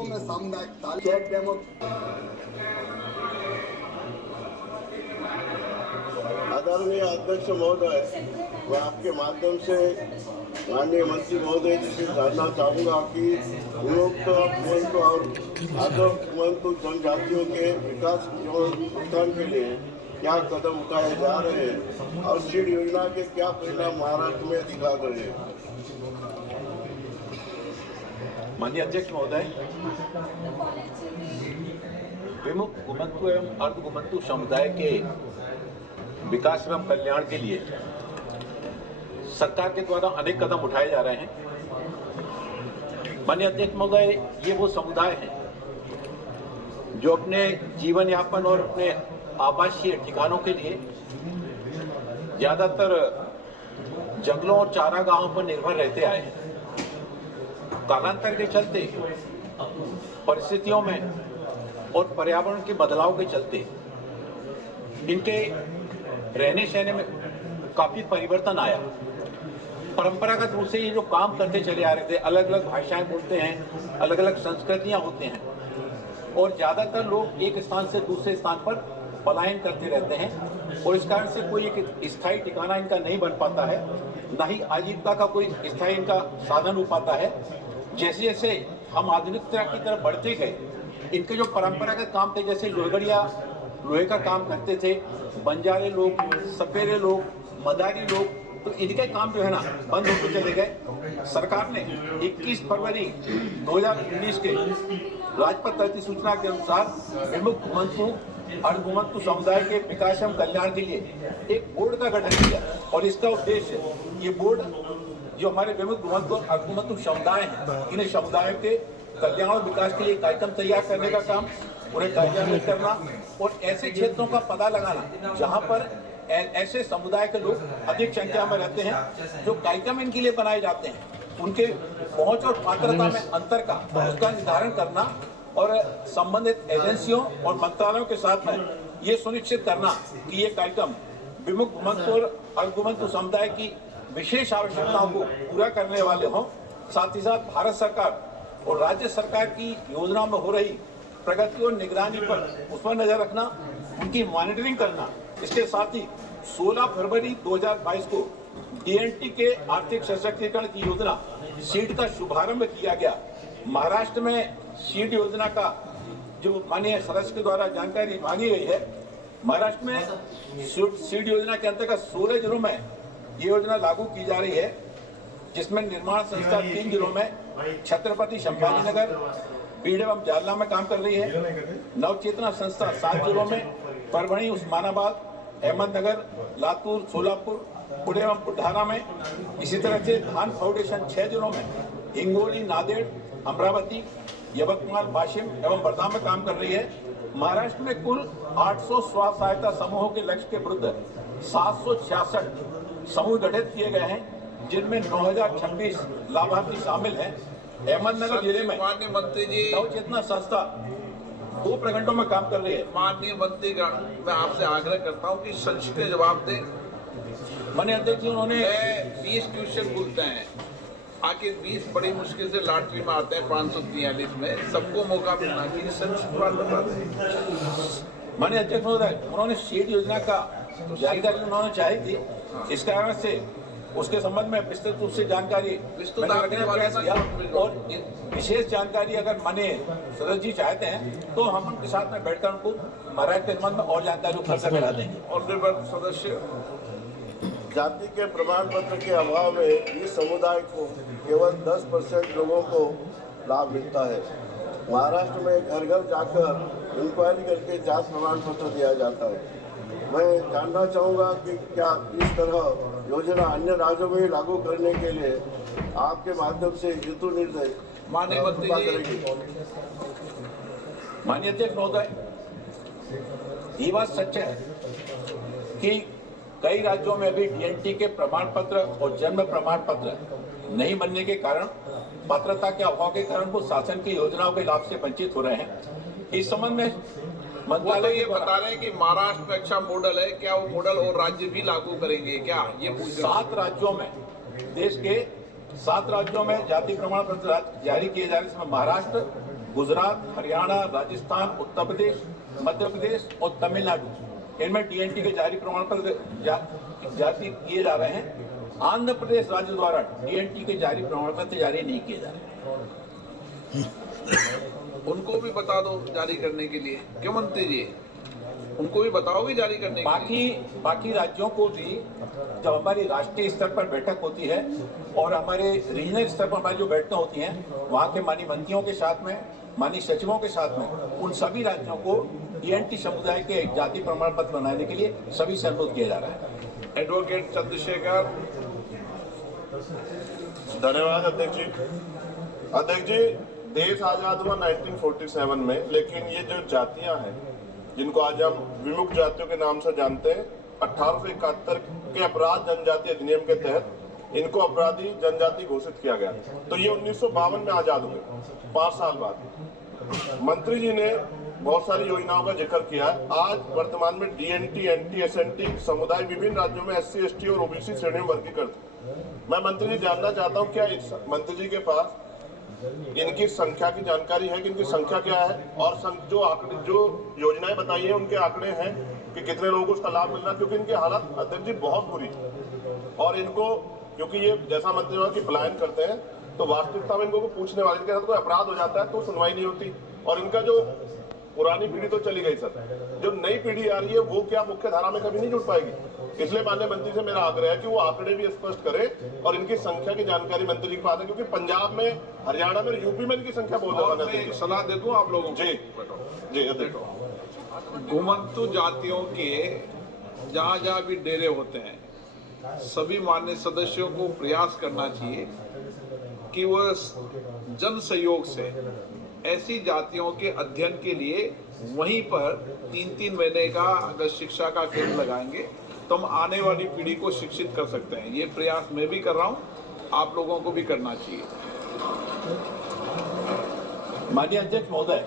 बैंकों में सामुदायिक चेक डेमो। आदरणीय अध्यक्ष महोदय, मैं आपके माध्यम से माननीय मंत्री महोदय जी से जानना चाहूँगा कि विमुक्त कुंवंतु और आदर्श कुंवंतु जनजातियों के विकास एवं उत्थान के लिए क्या कदम उठाए जा रहे हैं और सीड योजना के क्या परिणाम महाराष्ट्र में दिखा रहे हैं। माननीय अध्यक्ष महोदय, विमुक्त कुंवंतु एवं अर्ध कुंवंतु समुदाय के विकास एवं कल्याण के लिए सरकार के द्वारा अनेक कदम उठाए जा रहे हैं। माननीय अध्यक्ष महोदय, ये वो समुदाय हैं जो अपने जीवन यापन और अपने आवासीय ठिकानों के लिए ज्यादातर जंगलों और चारागाहों पर निर्भर रहते आए हैं। कालांतर के चलते, परिस्थितियों में और पर्यावरण के बदलाव के चलते इनके रहने सहने में काफी परिवर्तन आया। परंपरागत रूप से ये जो काम करते चले आ रहे थे, अलग अलग भाषाएं बोलते हैं, अलग अलग संस्कृतियां होते हैं और ज्यादातर लोग एक स्थान से दूसरे स्थान पर पलायन करते रहते हैं और इस कारण से कोई एक स्थायी ठिकाना इनका नहीं बन पाता है, ना ही आजीविका का कोई स्थायी इनका साधन हो पाता है। जैसे जैसे हम आधुनिकता की तरफ बढ़ते गए, इनके जो परंपरागत काम थे, जैसे लोहगढ़िया लोहे का काम करते थे, बंजारे लोग, सपेरे लोग, मदारी लोग, तो इनके काम जो है ना बंद होते चले गए। सरकार ने 21 फरवरी 2019 के राजपत्र अधिसूचना के अनुसार विमुक्त कुंवंतु अर्ध कुंवंतु समुदाय के विकास एवं कल्याण के लिए एक बोर्ड का गठन किया और इसका उद्देश्य, ये बोर्ड जो हमारे विमुक्त कुंवंतु और अर्ध कुंवंतु समुदाय हैं, इन समुदायों के कल्याण और विकास के लिए कार्यक्रम तैयार करने का काम, उन्हें कार्यान्वित करना और ऐसे क्षेत्रों का पता लगाना जहां पर ऐसे समुदाय के लोग अधिक संख्या में रहते हैं, जो कार्यक्रम इनके लिए बनाए जाते हैं, उनके पहुंच और पात्रता में अंतर का उसका निर्धारण करना और संबंधित एजेंसियों और मंत्रालयों के साथ में ये सुनिश्चित करना कि ये कार्यक्रम विमुक्त कुंवंतु और अर्ध कुंवंतु समुदाय की विशेष आवश्यकताओं को पूरा करने वाले हों। साथ ही साथ भारत सरकार और राज्य सरकार की योजनाओं में हो रही प्रगति और निगरानी पर उस पर नजर रखना, उनकी मॉनिटरिंग करना। इसके साथ ही 16 फरवरी 2022 को डीएनटी के आर्थिक सशक्तिकरण की योजना सीड का शुभारंभ किया गया। महाराष्ट्र में सीड योजना का जो माननीय सदस्य के द्वारा जानकारी मांगी गई है, महाराष्ट्र में सीड योजना के अंतर्गत 16 जिलों में ये योजना लागू की जा रही है, जिसमें निर्माण संस्था 3 जिलों में छत्रपति संभाजी नगर, बीड़ एवं जालना में काम कर रही है। नवचेतना संस्था 7 जिलों में, परभणी, उस्मानाबाद, अहमदनगर, लातूर, सोलापुर, पुणे एवं बुढ़ाना में। इसी तरह से धान फाउंडेशन 6 जिलों में, हिंगोली, नांदेड़, अमरावती, यवतमाल, वाशिम एवं वर्धा में काम कर रही है। महाराष्ट्र में कुल 800 स्व सहायता समूहों के लक्ष्य के विरुद्ध 766 समूह गठित किए गए हैं, जिनमें 9026 लाभार्थी शामिल हैं। अहमदनगर जिले में माननीय मंत्री जी, नवचेतना संस्था 2 प्रखंडों में काम कर रही है। माननीय मंत्रीगण, मैं आपसे आग्रह करता हूं कि संक्षिप्त जवाब दें। माननीय अध्यक्ष जी, उन्होंने 20 क्वेश्चन पूछते हैं, आखिर 20 बड़ी मुश्किल से लॉटरी में आते हैं 543 में, सबको मौका मिलना चाहिए। संक्षिप्त बात बता दें। माननीय अध्यक्ष महोदय, उन्होंने सीड योजना का जानकारी उन्होंने चाही थी, इस कारण से उसके संबंध में विस्तृत रूप से जानकारी मैंने रखने का प्रयास किया और विशेष जानकारी अगर माननीय सदस्य जी चाहते हैं तो हम उनके साथ में बैठकर उनको महाराष्ट्र के संबंध में और जानकारी उपलब्ध करा देंगे। ऑनरेबल सदस्य, जाति के प्रमाण पत्र के अभाव में इस समुदाय को केवल 10% लोगों को लाभ मिलता है। महाराष्ट्र में घर घर जाकर इंक्वायरी करके जात प्रमाण पत्र दिया जाता है। मैं जानना चाहूँगा कि क्या इस तरह योजना अन्य राज्यों में लागू करने के लिए आपके माध्यम से हेतु निर्देश माननीय मंत्री जी। माननीय अध्यक्ष महोदय, ये बात सच है कि कई राज्यों में अभी डीएनटी के प्रमाण पत्र और जन्म प्रमाण पत्र नहीं बनने के कारण, पात्रता के अभाव के कारण वो शासन की योजनाओं के लाभ से वंचित हो रहे हैं। इस संबंध में मंत्रालय ये बता रहे हैं कि महाराष्ट्र में अच्छा मॉडल है, क्या वो मॉडल और राज्य भी लागू करेंगे क्या? ये 7 राज्यों में, देश के 7 राज्यों में जाति प्रमाण पत्र जारी किए जा रहे हैं, इसमें महाराष्ट्र, गुजरात, हरियाणा, राजस्थान, उत्तर प्रदेश, मध्य प्रदेश और तमिलनाडु, इनमें डीएनटी के जारी प्रमाण पत्र जारी किए जा रहे हैं। आंध्र प्रदेश राज्य द्वारा डीएनटी के जारी प्रमाण पत्र जारी नहीं किए जा रहे। उनको भी बता दो जारी करने के लिए, क्यों मंत्री जी, उनको भी बताओगे जारी करने के लिए? बाकी राज्यों को भी जब हमारी राष्ट्रीय स्तर पर बैठक होती है और हमारे रीजनल स्तर पर हमारी जो बैठकें होती हैं, वहाँ के माननीय मंत्रियों के साथ में, माननीय सचिवों के साथ में, उन सभी राज्यों को डीएनटी समुदाय के जाति प्रमाण पत्र बनाने के लिए सभी से अनुरोध किया जा रहा है। एडवोकेट चंद्रशेखर। धन्यवाद अध्यक्ष जी। अध्यक्ष जी, देश आजाद हुआ 1947 में, लेकिन ये जो जातियां हैं जिनको आज हम विमुक्त जातियों के नाम से जानते हैं, 1871 के अपराध जनजाति अधिनियम के तहत इनको अपराधी जनजाति घोषित किया गया। तो ये 1952 में आजाद हुए, 5 साल बाद। मंत्री जी ने बहुत सारी योजनाओं का जिक्र किया है। आज वर्तमान में डीएनटी, एनटी, एसएनटी समुदाय विभिन्न राज्यों में एससी, एसटी और ओबीसी श्रेणी में वर्गीकृत। मैं मंत्री जी जानना चाहता हूँ, क्या मंत्री जी के पास इनकी संख्या की जानकारी है कि इनकी संख्या क्या है, और जो योजनाएं बताई है उनके आंकड़े हैं कि कितने लोगों को उसका लाभ मिल रहा है? क्योंकि इनकी हालत अध्यक्ष जी बहुत बुरी है, और इनको क्योंकि ये जैसा मंत्री की पलायन करते हैं, तो वास्तविकता में इनको पूछने वाले के साथ कोई अपराध हो जाता है तो सुनवाई नहीं होती। और इनका जो पुरानी पीढ़ी तो चली गई सर, जो नई पीढ़ी आ रही है वो क्या मुख्य धारा में कभी नहीं जुड़ पाएगी? इसलिए माननीय मंत्री से मेरा आग्रह है कि वो आंकड़े भी स्पष्ट करें और इनकी संख्या की जानकारी मंत्री के पास है, क्योंकि पंजाब में, हरियाणा में, यूपी में इनकी संख्या बहुत ज्यादा है। सलाह दे दूं आप लोगों को? जी देखो, घुमंतु जातियों के जहाँ जहाँ भी डेरे होते हैं, सभी मान्य सदस्यों को प्रयास करना चाहिए कि वह जन सहयोग से ऐसी जातियों के अध्ययन के लिए वहीं पर 3-3 महीने का अगर शिक्षा का केंद्र लगाएंगे तो हम आने वाली पीढ़ी को शिक्षित कर सकते हैं। ये प्रयास मैं भी कर रहा हूँ, आप लोगों को भी करना चाहिए। माननीय अध्यक्ष महोदय,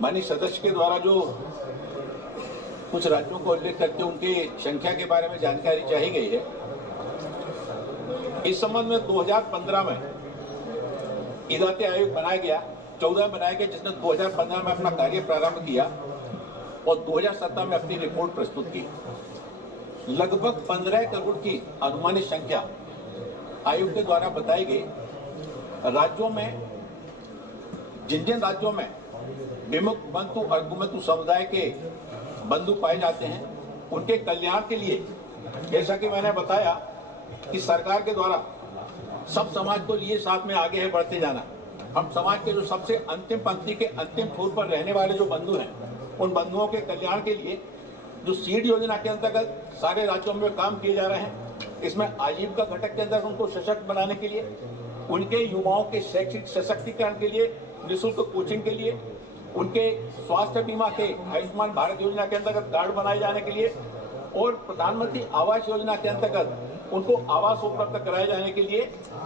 माननीय सदस्य के द्वारा जो कुछ राज्यों को उल्लेख करके उनकी संख्या के बारे में जानकारी चाही गई है, इस संबंध में 2015 में इदाते आयोग बनाया गया, 14 में बनाया गया, जिसने 2015 में अपना कार्य प्रारंभ किया और 2017 में अपनी रिपोर्ट प्रस्तुत की। लगभग 15 करोड़ की अनुमानित संख्या आयोग के द्वारा बताई गई। राज्यों में, जिन राज्यों में विमुक्त बंधु और गुमंतु समुदाय के बंधु पाए जाते हैं, उनके कल्याण के लिए, जैसा कि मैंने बताया कि सरकार के द्वारा सब समाज को लिए साथ में आगे है बढ़ते जाना। हम समाज के जो सबसे अंतिम पंक्ति के अंतिम छोर पर रहने वाले जो बंधु हैं, उन बंधुओं के कल्याण के लिए जो सीड योजना के अंतर्गत सारे राज्यों में काम किए जा रहे हैं, इसमें आजीविका घटक के अंदर उनको सशक्त बनाने के लिए, उनके युवाओं के शैक्षिक सशक्तिकरण के लिए, निःशुल्क कोचिंग के लिए, उनके स्वास्थ्य बीमा के आयुष्मान भारत योजना के अंतर्गत कार्ड बनाए जाने के लिए और प्रधानमंत्री आवास योजना के अंतर्गत उनको आवास उपलब्ध कराए जाने के लिए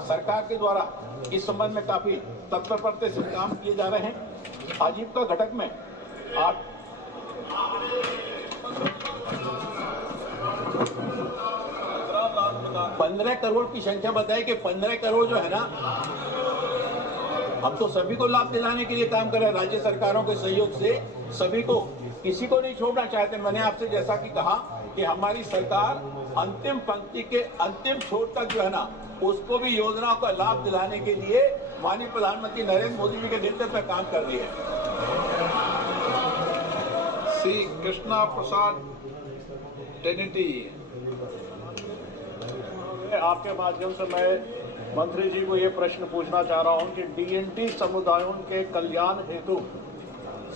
सरकार के द्वारा इस संबंध में काफी तत्परता से काम किए जा रहे हैं। आजीविका घटक में आप 15 करोड़ की संख्या बताई कि 15 करोड़ जो है ना, हम तो सभी को लाभ दिलाने के लिए काम कर रहे हैं। राज्य सरकारों के सहयोग से सभी को, किसी को नहीं छोड़ना चाहते। मैंने आपसे जैसा कि कहा कि हमारी सरकार अंतिम पंक्ति के अंतिम छोर तक जो है ना, उसको भी योजनाओं का लाभ दिलाने के लिए माननीय प्रधानमंत्री नरेंद्र मोदी जी के नेतृत्व में काम कर रही है। श्री कृष्णा प्रसाद टेनिटी, आपके माध्यम से मैं मंत्री जी को ये प्रश्न पूछना चाह रहा हूं कि डीएनटी समुदायों के कल्याण हेतु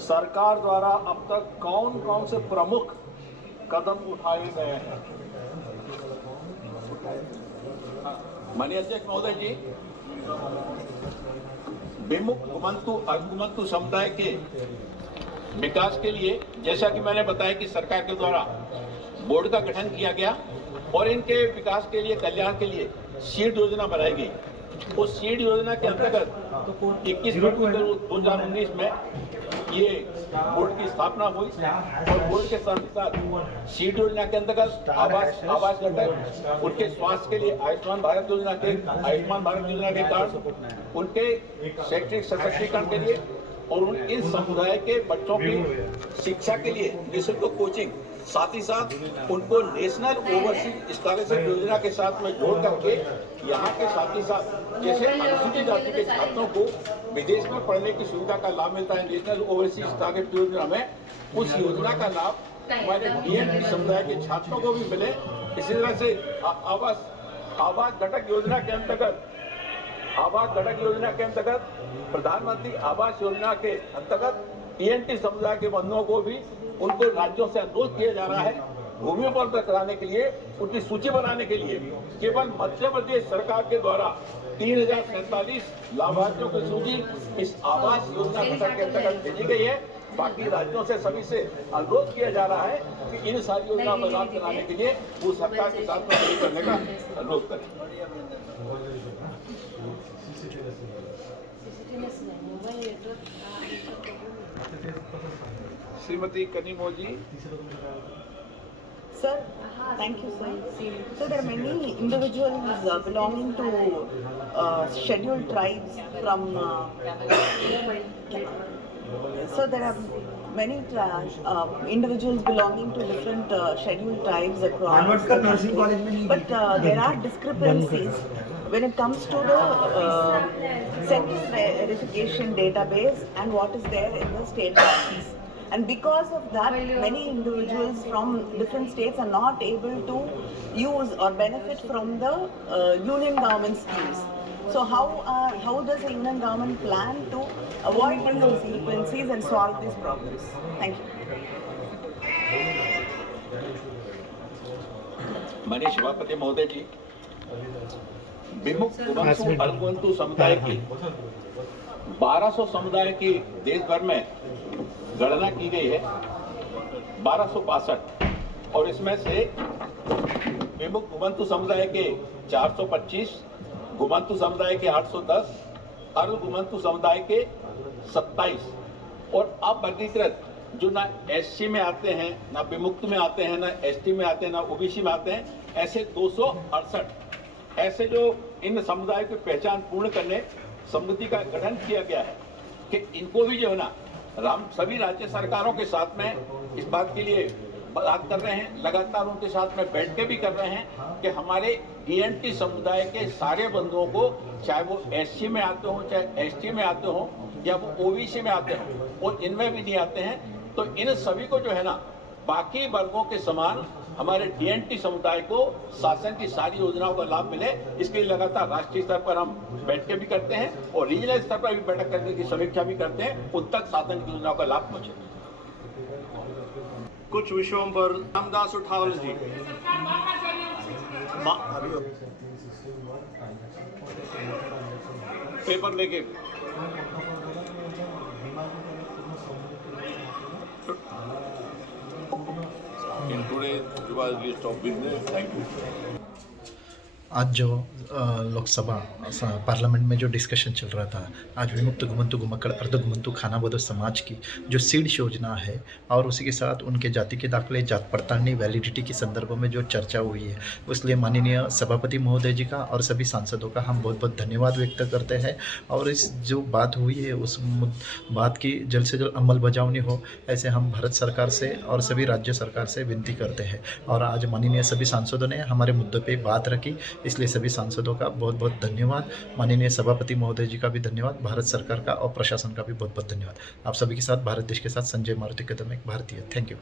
सरकार द्वारा अब तक कौन कौन से प्रमुख कदम उठाए गए हैं? माननीय अध्यक्ष महोदय जी, विमुक्त गुमंतु और गुमंतु समुदाय के विकास के लिए, जैसा कि मैंने बताया कि सरकार के द्वारा बोर्ड का गठन किया गया और इनके विकास के लिए, कल्याण के लिए सीड योजना बनाई गई। उस सीड योजना के अंतर्गत 21 फरवरी 2019 में ये बोर्ड की स्थापना हुई और बोर्ड के साथ साथ सीड योजना के अंतर्गत आवास घटक, उनके स्वास्थ्य के लिए आयुष्मान भारत योजना के कारण उनके शैक्षिक सशक्तिकरण के लिए और इन समुदाय के बच्चों की शिक्षा के लिए निःशुल्क कोचिंग, साथ ही साथ उनको नेशनल ओवरसीज स्कॉलरशिप योजना के साथ में जोड़ करके यहाँ के साथ ही साथ जैसे अनुसूचित जाति के छात्रों को विदेश में पढ़ने की सुविधा का लाभ मिलता है नेशनल ओवरसीज स्कॉलरशिप योजना में, उस योजना का लाभ हमारे डीएनटी समुदाय के छात्रों को भी मिले। इसी तरह से आवास घटक योजना के अंतर्गत प्रधानमंत्री आवास योजना के अंतर्गत टीएनटी समुदाय के बंधुओं को भी उनको राज्यों से अनुरोध किया जा रहा है भूमि उपलब्ध कराने के लिए, उनकी सूची बनाने के लिए केवल मध्य प्रदेश सरकार के द्वारा 3047 लाभार्थियों की सूची इस आवास योजना घटक के अंतर्गत भेजी गई है। बाकी राज्यों से सभी से अनुरोध किया जा रहा है कि इन सारी योजनाओं का लाभ कराने के लिए वो सरकार के साथ में करने का अनुरोध करें। श्रीमती कनिमो जी। Sir, thank you, sir. So there are many individuals belonging to scheduled tribes from. So there are many individuals belonging to different scheduled tribes across. But there are discrepancies when it comes to the census verification database and what is there in the state office. And because of that, many individuals from different states are not able to use or benefit from the union government schemes. So how does the union government plan to avoid these discrepancies and solve these problems? Thank you. माननीय सभापति महोदय जी, विमुक्त Ubuntu अल्पसंख्यक समुदाय की 1200 समुदाय की देश भर में गणना की गई है 1262 और इसमें से विमुक्त उबंटू समुदाय के 425, घुमंतू समुदाय के 810, अर्ध घुमंतू समुदाय के 27 और अवर्गीकृत जो ना एससी में आते हैं, ना विमुक्त में आते हैं, ना एसटी में आते हैं, ना ओबीसी में आते हैं, ऐसे 268 ऐसे जो इन समुदाय की पहचान पूर्ण करने समिति का गठन किया गया है कि इनको भी जो है ना सभी राज्य सरकारों के साथ में इस बात के लिए बात कर रहे हैं, लगातार उनके साथ में बैठ के भी कर रहे हैं कि हमारे डीएनटी समुदाय के सारे बंधुओं को, चाहे वो एससी में आते हो, चाहे एसटी में आते हो या वो ओबीसी में आते हो और इनमें भी नहीं आते हैं, तो इन सभी को जो है ना बाकी वर्गों के समान हमारे डीएनटी समुदाय को शासन की सारी योजनाओं का लाभ मिले, इसके लिए लगातार राष्ट्रीय स्तर पर हम बैठ के भी करते हैं और रीजनल स्तर पर भी बैठक करने की समीक्षा भी करते हैं, उन तक शासन की योजनाओं का लाभ पहुंचे। कुछ विषयों पर रामदास उठावल जी। पेपर लेके In today's revised list of business, thank you. आज जो लोकसभा पार्लियामेंट में जो डिस्कशन चल रहा था, आज विमुक्त घुमंतु घुमक्कड़ अर्ध घुमंतु खानाबदोश समाज की जो सीड्स योजना है और उसी के साथ उनके जाति के दाखिले जात पड़तालनी वैलिडिटी के संदर्भ में जो चर्चा हुई है, इसलिए माननीय सभापति महोदय जी का और सभी सांसदों का हम बहुत बहुत धन्यवाद व्यक्त करते हैं। और इस जो बात हुई है उस बात की जल्द से जल्द अमल बजावनी हो, ऐसे हम भारत सरकार से और सभी राज्य सरकार से विनती करते हैं। और आज माननीय सभी सांसदों ने हमारे मुद्दों पर बात रखी, इसलिए सभी सांसदों का बहुत बहुत धन्यवाद। माननीय सभापति महोदय जी का भी धन्यवाद, भारत सरकार का और प्रशासन का भी बहुत बहुत धन्यवाद। आप सभी के साथ भारत देश के साथ संजय मारुति कदम, एक भारतीय। Thank you.